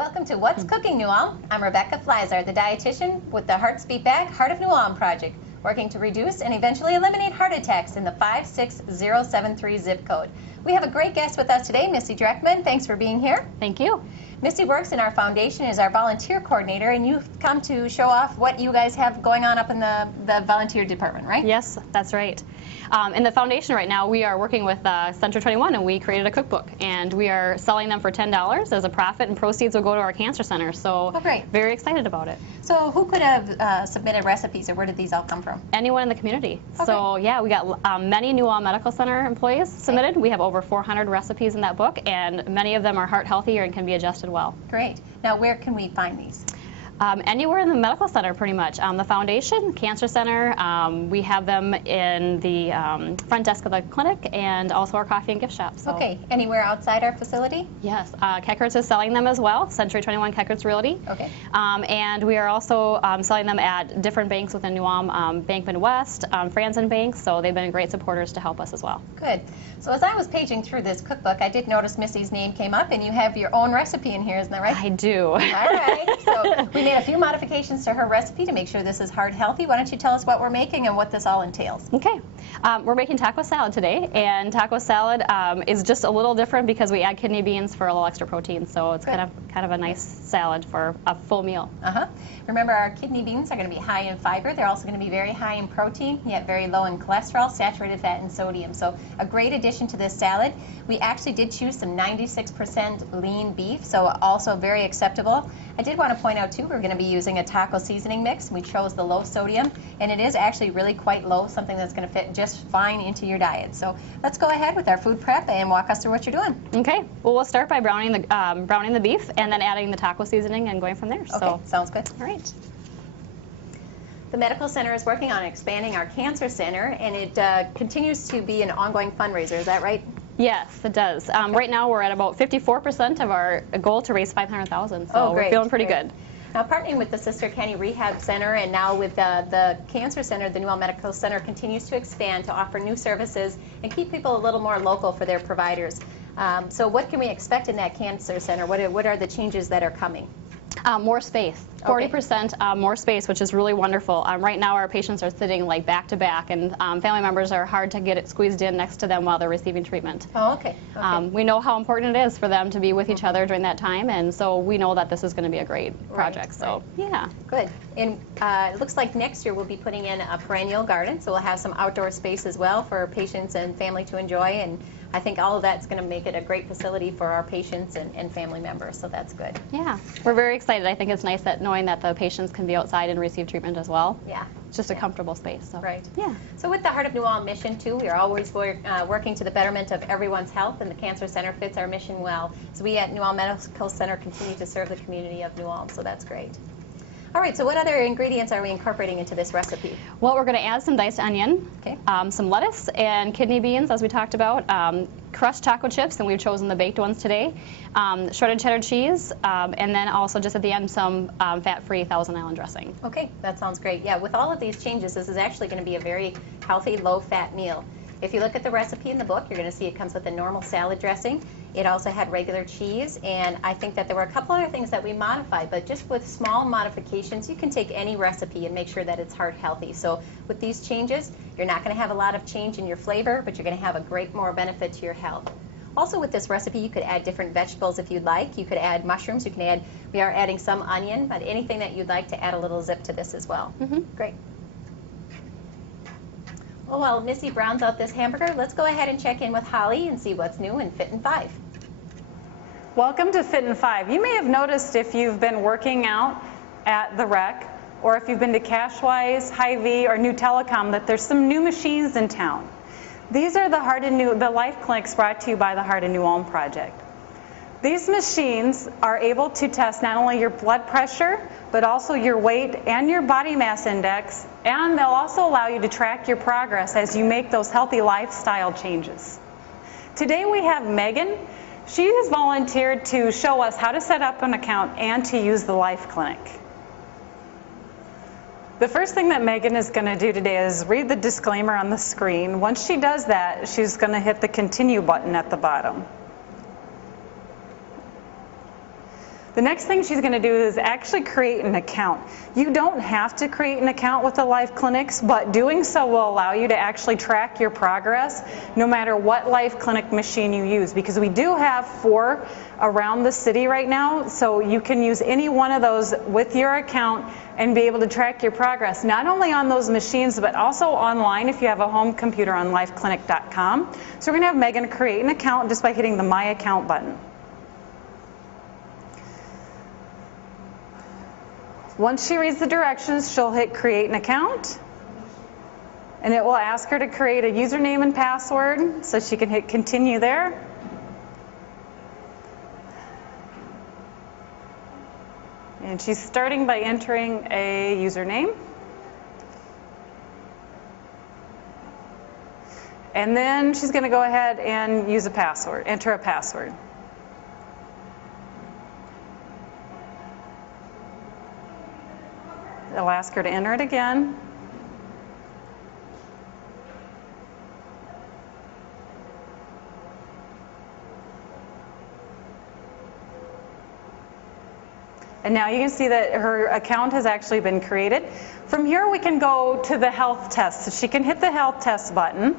Welcome to What's Cooking New Ulm. I'm Rebecca Fliszar, the dietitian with the Hearts Beat Back Heart of New Ulm project, working to reduce and eventually eliminate heart attacks in the 56073 zip code. We have a great guest with us today, Missy Dreckman. Thanks for being here. Thank you. Missy works in our foundation as our volunteer coordinator, and you've come to show off what you guys have going on up in the volunteer department, right? Yes, that's right. In the foundation right now, we are working with Century 21, and we created a cookbook, and we are selling them for $10 as a profit, and proceeds will go to our cancer center. So, great. Very excited about it. So, who could have submitted recipes, or where did these all come from? Anyone in the community. Okay. So, yeah, we got many New Ulm Medical Center employees submitted. We have over 400 recipes in that book, and many of them are heart healthy and can be adjusted well. Great. Now, where can we find these? Anywhere in the medical center, pretty much. The foundation, cancer center, we have them in the front desk of the clinic and also our coffee and gift shop. So. Okay. Anywhere outside our facility? Yes. Keckert's is selling them as well, Century 21 Keckert's Realty. Okay. And we are also selling them at different banks within New Ulm, Bank Midwest, Franzen Bank, so they've been great supporters to help us as well. Good. So as I was paging through this cookbook, I did notice Missy's name came up, and you have your own recipe in here, isn't that right? I do. All right. So we made a few modifications to her recipe to make sure this is heart healthy. Why don't you tell us what we're making and what this all entails? Okay. We're making taco salad today, and taco salad is just a little different because we add kidney beans for a little extra protein, so it's kind of a nice salad for a full meal. Remember, our kidney beans are going to be high in fiber. They're also going to be very high in protein, yet very low in cholesterol, saturated fat, and sodium. So a great addition to this salad. We actually did choose some 96% lean beef, so also very acceptable. I did want to point out, too, we're going to be using a taco seasoning mix. We chose the low sodium, and it is actually really quite low, something that's going to fit just fine into your diet. So let's go ahead with our food prep and walk us through what you're doing. Okay. Well, we'll start by browning the beef and then adding the taco seasoning and going from there. Okay, so. Sounds good. All right. The Medical Center is working on expanding our cancer center, and it continues to be an ongoing fundraiser. Is that right? Yes, it does. Right now we're at about 54% of our goal to raise $500,000, so great. We're feeling pretty good. Now, partnering with the Sister County Rehab Center and now with the Cancer Center, the New Ulm Medical Center continues to expand to offer new services and keep people a little more local for their providers. So what can we expect in that Cancer Center? What are the changes that are coming? More space, 40% more space, which is really wonderful. Right now our patients are sitting like back to back, and family members are hard to get it squeezed in next to them while they're receiving treatment. Oh, okay. We know how important it is for them to be with each other during that time, and so we know that this is going to be a great project. So, yeah. Good. And it looks like next year we'll be putting in a perennial garden, so we'll have some outdoor space as well for patients and family to enjoy, and I think all of that's going to make it a great facility for our patients and family members, so that's good. Yeah, we're very excited. I think it's nice that knowing that the patients can be outside and receive treatment as well. Yeah. It's just a comfortable space. So. Right. Yeah. So with the Heart of New Ulm mission, too, we are always working to the betterment of everyone's health, and the Cancer Center fits our mission well. So we at New Ulm Medical Center continue to serve the community of New Ulm, so that's great. All right, so what other ingredients are we incorporating into this recipe? Well, we're going to add some diced onion, some lettuce, and kidney beans, as we talked about, crushed chocolate chips, and we've chosen the baked ones today, shredded cheddar cheese, and then also just at the end some fat-free Thousand Island dressing. Okay, that sounds great. Yeah, with all of these changes, this is actually going to be a very healthy, low-fat meal. If you look at the recipe in the book, you're going to see it comes with a normal salad dressing. It also had regular cheese, and I think that there were a couple other things that we modified, but just with small modifications, you can take any recipe and make sure that it's heart healthy. So with these changes, you're not going to have a lot of change in your flavor, but you're going to have a great more benefit to your health. Also with this recipe, you could add different vegetables if you'd like. You could add mushrooms. You can add, we are adding some onion, but anything that you'd like to add a little zip to this as well. Great. Well, while Missy browns out this hamburger, let's go ahead and check in with Holly and see what's new in Fit in 5. Welcome to Fit in 5. You may have noticed if you've been working out at the rec, or if you've been to Cashwise, Hy-Vee, or New Telecom, that there's some new machines in town. These are the Life Clinics brought to you by the Heart of New Ulm Project. These machines are able to test not only your blood pressure, but also your weight and your body mass index, and they'll also allow you to track your progress as you make those healthy lifestyle changes. Today we have Megan. She has volunteered to show us how to set up an account and to use the Life Clinic. The first thing that Megan is going to do today is read the disclaimer on the screen. Once she does that, she's going to hit the continue button at the bottom. The next thing she's going to do is actually create an account. You don't have to create an account with the Life Clinics, but doing so will allow you to actually track your progress no matter what Life Clinic machine you use, because we do have 4 around the city right now, so you can use any one of those with your account and be able to track your progress, not only on those machines, but also online if you have a home computer on lifeclinic.com. So we're going to have Megan create an account just by hitting the My Account button. Once she reads the directions, she'll hit Create an Account, and it will ask her to create a username and password, so she can hit Continue there. And she's starting by entering a username. And then she's going to go ahead and use a password, enter a password. It'll ask her to enter it again. And now you can see that her account has actually been created. From here we can go to the health test. So she can hit the health test button.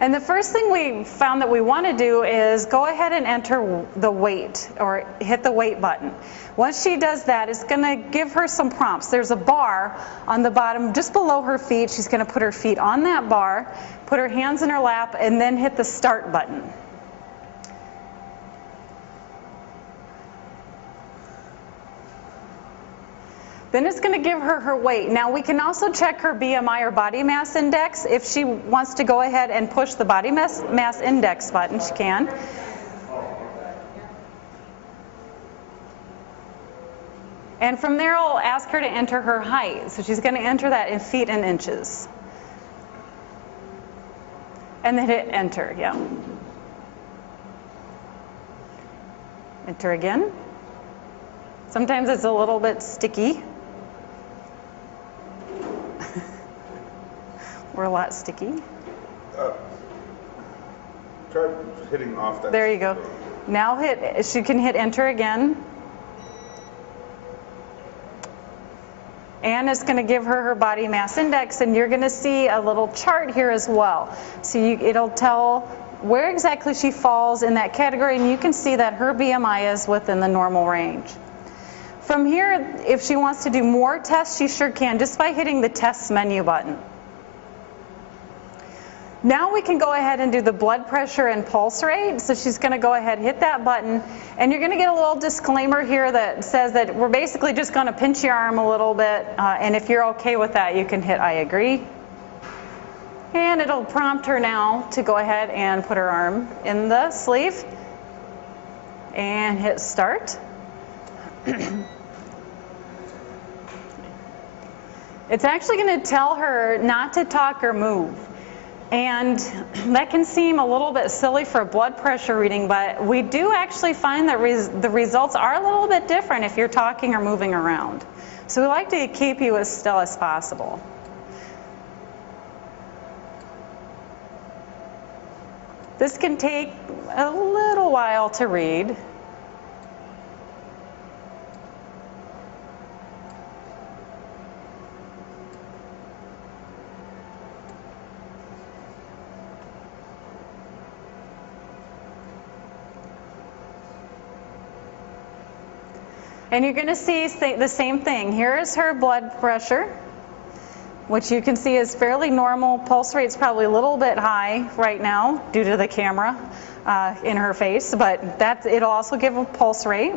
And the first thing we found that we want to do is go ahead and enter the weight, or hit the weight button. Once she does that, it's going to give her some prompts. There's a bar on the bottom just below her feet. She's going to put her feet on that bar, put her hands in her lap, and then hit the start button. Then it's going to give her her weight. Now we can also check her BMI or body mass index. If she wants to go ahead and push the body mass index button, she can. And from there I'll ask her to enter her height. So she's going to enter that in feet and inches. And then hit enter, yeah. Enter again. Sometimes it's a little bit sticky. We're a lot sticky. Try hitting off that. There you go. Now she can hit enter again. And it's going to give her her body mass index, and you're going to see a little chart here as well. So it'll tell where exactly she falls in that category, and you can see that her BMI is within the normal range. From here, if she wants to do more tests, she sure can, just by hitting the tests menu button. Now we can go ahead and do the blood pressure and pulse rate. So she's going to go ahead, hit that button, and you're going to get a little disclaimer here that says that we're basically just going to pinch your arm a little bit, and if you're okay with that, you can hit I agree. And it'll prompt her now to go ahead and put her arm in the sleeve and hit start. It's actually going to tell her not to talk or move. And that can seem a little bit silly for a blood pressure reading, but we do actually find that the results are a little bit different if you're talking or moving around. So we like to keep you as still as possible. This can take a little while to read. And you're going to see the same thing. Here is her blood pressure, which you can see is fairly normal. Pulse rate's probably a little bit high right now due to the camera in her face, but it'll also give a pulse rate.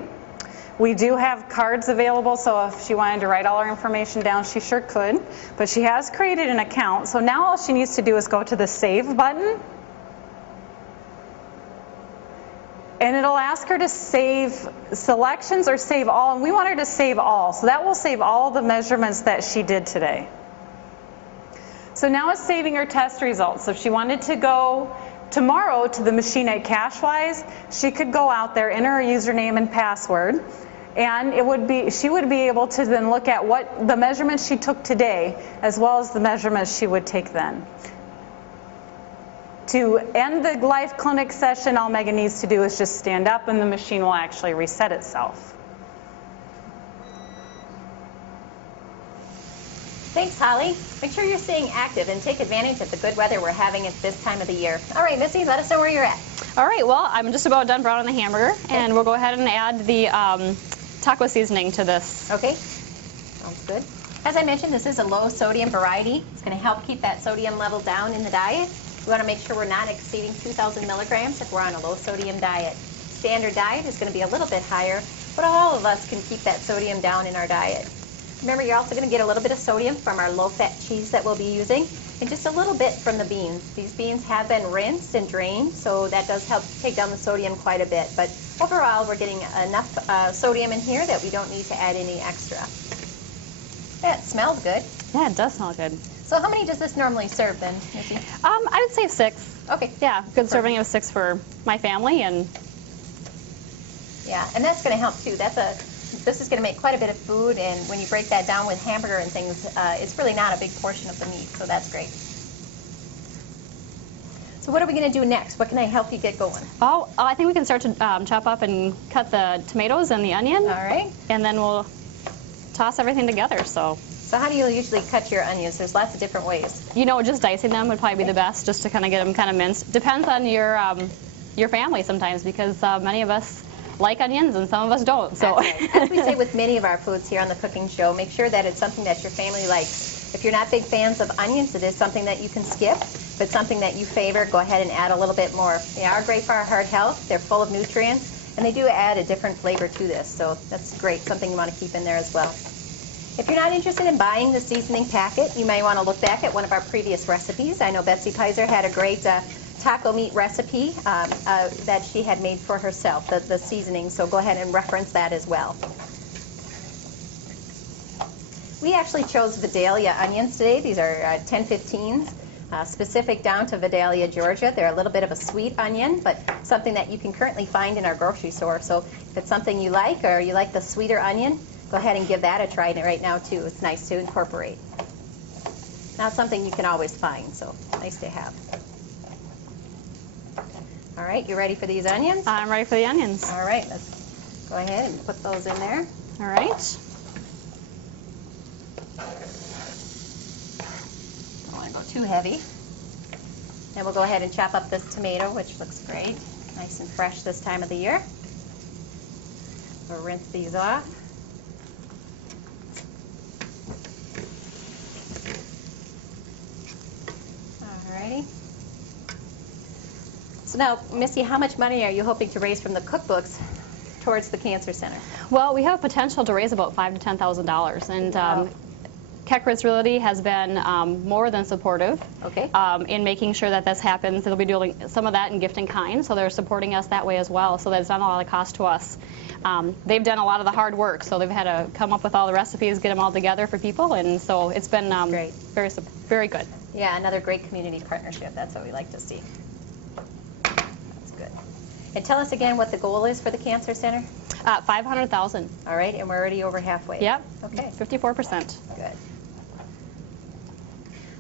We do have cards available, so if she wanted to write all her information down, she sure could. But she has created an account, so now all she needs to do is go to the Save button. And it'll ask her to save selections or save all, and we want her to save all. So that will save all the measurements that she did today. So now it's saving her test results. So if she wanted to go tomorrow to the machine at Cashwise, she could go out there, enter her username and password, and she would be able to then look at what the measurements she took today, as well as the measurements she would take then. To end the Life Clinic session, all Megan needs to do is just stand up and the machine will actually reset itself. Thanks, Holly. Make sure you're staying active and take advantage of the good weather we're having at this time of the year. All right, Missy, let us know where you're at. All right, well, I'm just about done browning the hamburger, and we'll go ahead and add the taco seasoning to this. Okay, sounds good. As I mentioned, this is a low sodium variety. It's going to help keep that sodium level down in the diet. We want to make sure we're not exceeding 2,000 milligrams if we're on a low sodium diet. Standard diet is going to be a little bit higher, but all of us can keep that sodium down in our diet. Remember, you're also going to get a little bit of sodium from our low-fat cheese that we'll be using, and just a little bit from the beans. These beans have been rinsed and drained, so that does help take down the sodium quite a bit. But overall, we're getting enough sodium in here that we don't need to add any extra. Yeah, it smells good. Yeah, it does smell good. So how many does this normally serve then, Missy? I would say 6. Okay. Yeah, good serving of 6 for my family. And yeah, and that's going to help too. This is going to make quite a bit of food, and when you break that down with hamburger and things, it's really not a big portion of the meat, so that's great. So what are we going to do next? What can I help you get going? Oh, I think we can start to chop up and cut the tomatoes and the onion. All right. And then we'll toss everything together. So how do you usually cut your onions? There's lots of different ways. You know, just dicing them would probably be the best, just to kind of get them kind of minced. Depends on your family sometimes, because many of us like onions and some of us don't. So right. As we say with many of our foods here on the cooking show, make sure that it's something that your family likes. If you're not big fans of onions, it is something that you can skip, but something that you favor, go ahead and add a little bit more. They are great for our heart health. They're full of nutrients, and they do add a different flavor to this, so that's great, something you want to keep in there as well. If you're not interested in buying the seasoning packet, you may want to look back at one of our previous recipes. I know Betsy Pizer had a great taco meat recipe that she had made for herself, the seasoning, so go ahead and reference that as well. We actually chose Vidalia onions today. These are 1015s, specific down to Vidalia, Georgia. They're a little bit of a sweet onion, but something that you can currently find in our grocery store. So if it's something you like, or you like the sweeter onion, go ahead and give that a try right now too. It's nice to incorporate. Not something you can always find, so nice to have. All right, you ready for these onions? I'm ready for the onions. All right, let's go ahead and put those in there. All right. Don't want to go too heavy. Then we'll go ahead and chop up this tomato, which looks great. Nice and fresh this time of the year. We'll rinse these off. All righty. So now, Missy, how much money are you hoping to raise from the cookbooks towards the Cancer Center? Well, we have potential to raise about $5,000 to $10,000, and wow. Keckritz Realty has been more than supportive in making sure that this happens. They'll be doing some of that in gift in kind, so they're supporting us that way as well, so that it's not a lot of cost to us. They've done a lot of the hard work, so they've had to come up with all the recipes, get them all together for people, and so it's been great. Very good. Yeah, another great community partnership. That's what we like to see. That's good. And tell us again what the goal is for the Cancer Center. 500,000. All right, and we're already over halfway. Yep. Okay. 54%. Good.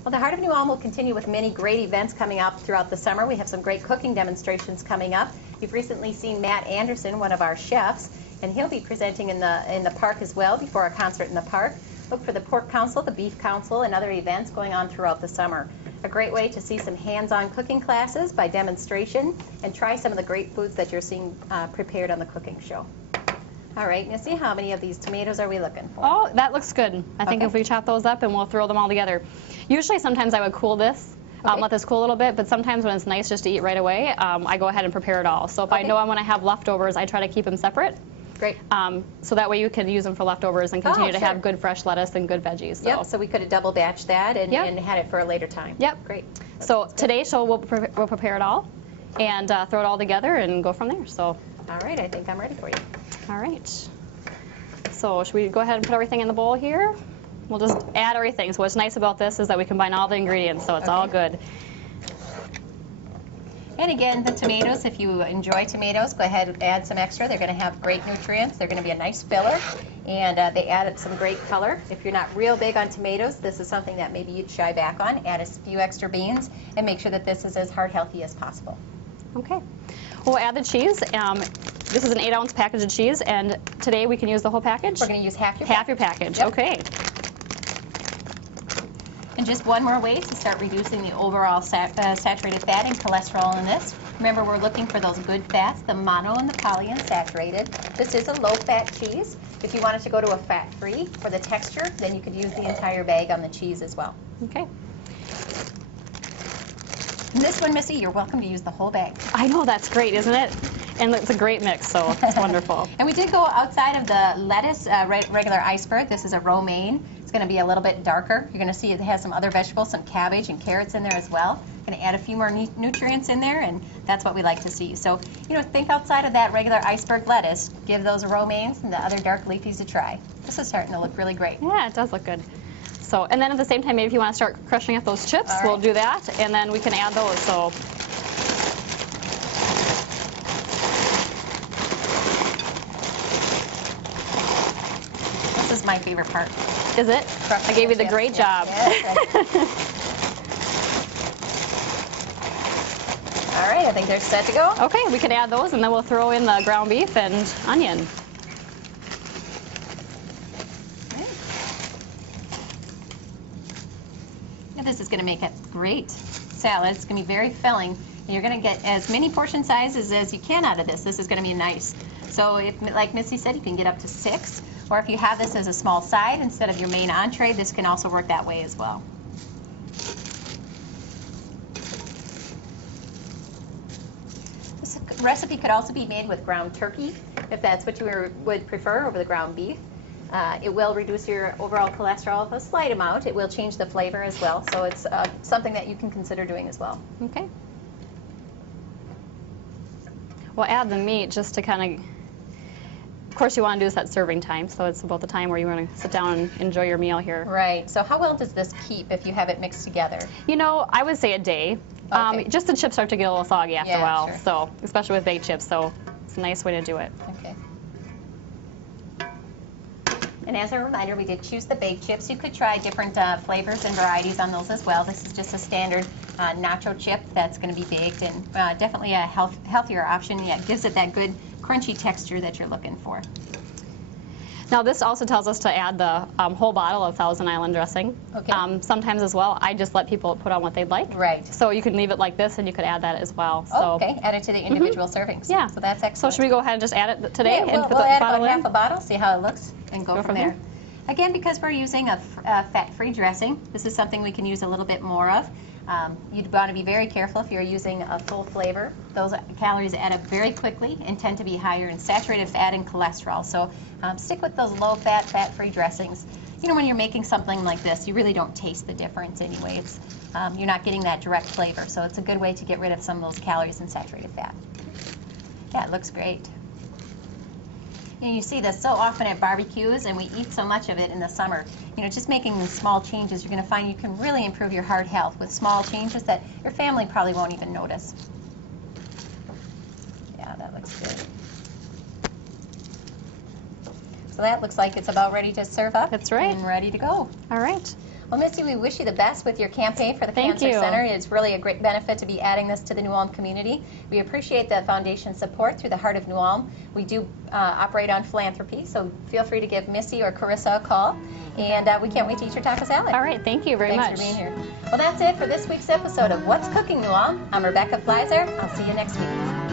Well, the Heart of New Ulm will continue with many great events coming up throughout the summer. We have some great cooking demonstrations coming up. You've recently seen Matt Anderson, one of our chefs, and he'll be presenting in the park as well before our concert in the park. Look for the Pork Council, the Beef Council, and other events going on throughout the summer. A great way to see some hands-on cooking classes by demonstration and try some of the great foods that you're seeing prepared on the cooking show. All right, Missy, how many of these tomatoes are we looking for? Oh, that looks good. I think if we chop those up and we'll throw them all together. Usually sometimes I would cool this, let this cool a little bit, but sometimes when it's nice just to eat right away, I go ahead and prepare it all. So if I know I'm going to have leftovers, I try to keep them separate. Great. So that way you can use them for leftovers and continue to have good fresh lettuce and good veggies. So. Yep, so we could have double batched that and had it for a later time. Yep. Great. So today we'll prepare it all and throw it all together and go from there. So. All right, I think I'm ready for you. All right. So should we go ahead and put everything in the bowl here? We'll just add everything. So what's nice about this is that we combine all the ingredients, so it's all good. And again, the tomatoes, if you enjoy tomatoes, go ahead and add some extra. They're going to have great nutrients. They're going to be a nice filler, and they added some great color. If you're not real big on tomatoes, this is something that maybe you'd shy back on. Add a few extra beans and make sure that this is as heart healthy as possible. Okay. We'll add the cheese. This is an 8-ounce package of cheese, and today we can use the whole package? We're going to use half your package. Half your package, okay. And just one more way to start reducing the overall saturated fat and cholesterol in this. Remember, we're looking for those good fats, the mono and the polyunsaturated. This is a low-fat cheese. If you wanted to go to a fat-free for the texture, then you could use the entire bag on the cheese as well. Okay. And this one, Missy, you're welcome to use the whole bag. I know, that's great, isn't it? And it's a great mix, so it's wonderful. And we did go outside of the lettuce, regular iceberg. This is a romaine. It's going to be a little bit darker. You're going to see it has some other vegetables, some cabbage and carrots in there as well. Going to add a few more nutrients in there, and that's what we like to see. So, you know, think outside of that regular iceberg lettuce. Give those romaines and the other dark leafies a try. This is starting to look really great. Yeah, it does look good. So, and then at the same time, maybe if you want to start crushing up those chips, right. We'll do that, and then we can add those. So. This is my favorite part. Is it? Crushing I gave you the chips. great job. Yes, all right, I think they're set to go. Okay, we can add those, and then we'll throw in the ground beef and onion. Okay. And this is going to make a great salad. It's going to be very filling, and you're going to get as many portion sizes as you can out of this. This is going to be nice. So, if, like Missy said, you can get up to 6. Or if you have this as a small side instead of your main entree, this can also work that way as well. This recipe could also be made with ground turkey, if that's what you would prefer over the ground beef. It will reduce your overall cholesterol a slight amount. It will change the flavor as well, so it's something that you can consider doing as well. Okay. We'll add the meat just to kind of course, you want to do this at serving time, so it's about the time where you want to sit down and enjoy your meal here. Right. So how well does this keep if you have it mixed together? You know, I would say a day. Okay. Just the chips start to get a little soggy after a while, sure. so especially with baked chips, so it's a nice way to do it. Okay. And as a reminder, we did choose the baked chips. You could try different flavors and varieties on those as well. This is just a standard nacho chip that's going to be baked, and definitely a healthier option. Yeah, it gives it that good crunchy texture that you're looking for. Now this also tells us to add the whole bottle of Thousand Island dressing. Okay. Sometimes as well, I just let people put on what they'd like. Right. So you can leave it like this, and you could add that as well. So. Oh, okay, add it to the individual servings. Yeah. So that's excellent. So should we go ahead and just add it today? Yeah, and put we'll the add bottle about in? half a bottle, see how it looks, and go from there. Again, because we're using a fat-free dressing, this is something we can use a little bit more of. You'd want to be very careful if you're using a full flavor. Those calories add up very quickly and tend to be higher in saturated fat and cholesterol. So stick with those low-fat, fat-free dressings. You know, when you're making something like this, you really don't taste the difference anyway. It's, you're not getting that direct flavor, so it's a good way to get rid of some of those calories and saturated fat. Yeah, it looks great. You see this so often at barbecues, and we eat so much of it in the summer. You know, just making small changes, you're going to find you can really improve your heart health with small changes that your family probably won't even notice. Yeah, that looks good. So that looks like it's about ready to serve up. That's right. And ready to go. All right. Well, Missy, we wish you the best with your campaign for the Thank Cancer you. Center. It's really a great benefit to be adding this to the New Ulm community. We appreciate the foundation's support through the Heart of New Ulm. We do operate on philanthropy, so feel free to give Missy or Carissa a call. And we can't wait to eat your taco salad. All right. Thank you very much. Thanks for being here. Well, that's it for this week's episode of What's Cooking New Ulm. I'm Rebecca Fliszar. I'll see you next week.